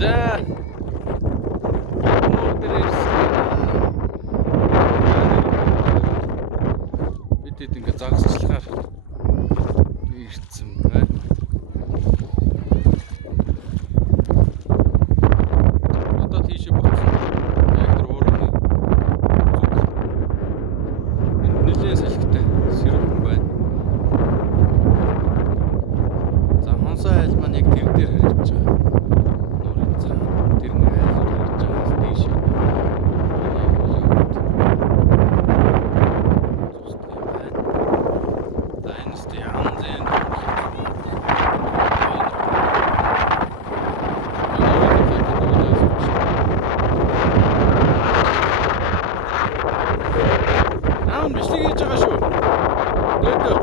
За бид хэд ингээд загасчлахаар ирсэн байна. Одоо тийшээ буцсан. Яг тэр уурны зүг. Энд нэлээд салхитай сэрүүн байна. За хонсоо айл маань яг тэр дээр харагдаж байгаа. Нуурын цаа. Тэр нэг айлууд харагдаж байгаа. Тийшээ. Аав бичлэг хийж байгаа шүү. Өөдөө.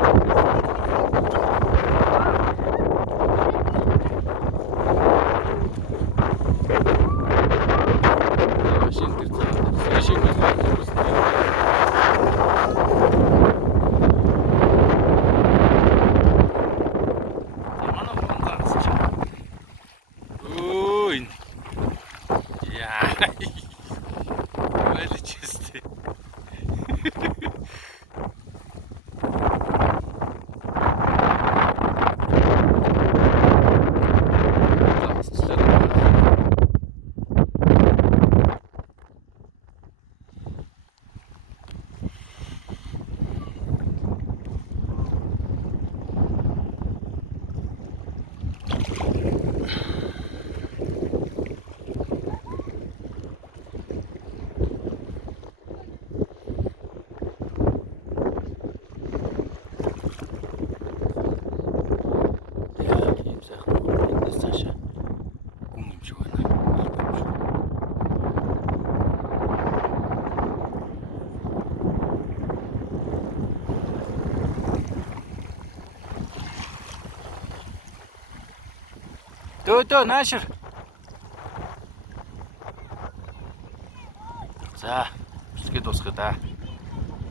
Машин дээр цаа. Фишинг болгох гэсэн. Манай хонцаас ч. Ой. Яа. Величестэй. Дөө наашир. За, бичлэгээ дуусгая да.